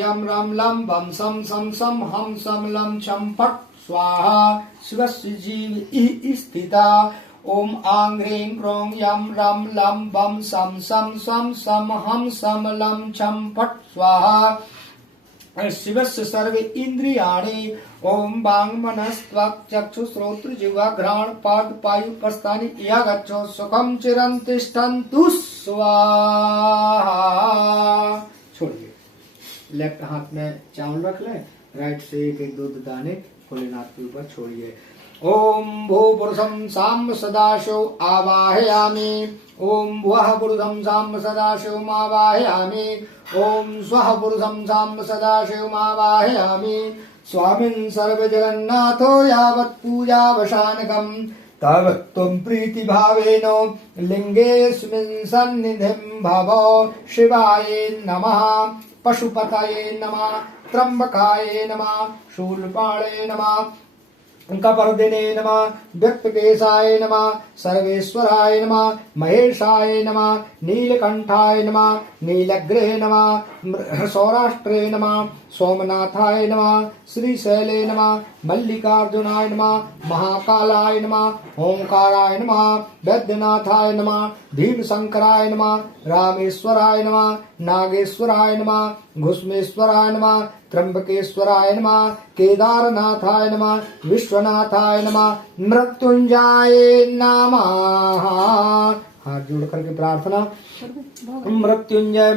यम रम lump बम सम सम सम हम सम lump छम फट स्वाहा शिवस्य जीव स्थिता ओम आं ह्रीं क्रों यम रम लम बम सम सम सम सम हम सम लम छम फट स्वाहा शिवस्य सर्वे इंद्रियाणि ओम बांग मनस्त्वक् चक्षु श्रोत्र जिह्वा घ्राण पाद पायु पस्तानि यगच्छो सुखम चिरं तिष्ठन्तु स्वाहा। छोड़िए, लेफ्ट हाथ में चावल रख ले, राइट से एक एक दूध दाने भोलेनाथ के ऊपर छोड़िए। ओम भूपुरुषं साम सदाशिव आवाहयामि ओम भुवः पुरुषं साम सदाशिव आवाहयामि ओम स्वः पुरुषं साम सदाशिव आवाहयामि स्वामिन् सर्वजगन्नाथो यावत् पूजावसानकम् तावत् त्वं प्रीतिभावेन लिंगेऽस्मिन् सन्निधिं भव। शिवाय नमः, पशुपतये नमः, त्र्यंबकाय नमः, शूलपाणे नमः, कपर्दिने नमः, व्यक्तकेशाय नमः, सर्वेश्वराय नमः, महेशाय नमः, नीलकंठाय नमः, नीलग्रे नमः, सौराष्ट्रे नमः, सोमनाथाय नमः, श्रीशैले नमः, मल्लिकार्जुनाय नमः, महाकालाय नमः, ओंकाराय नमः, वैद्यनाथाय नमः, भीमशंकराय नमः, रामेश्वराय नमः, नागेश्वराय नमः, घुष्मेश्वराय नमः, त्र्यंबकेश्वराय नमः, केदारनाथाय नमः, विश्वनाथाय नमः, मृत्युंजय नमः। हाथ जोड़ करके प्रार्थना। मृत्युंजय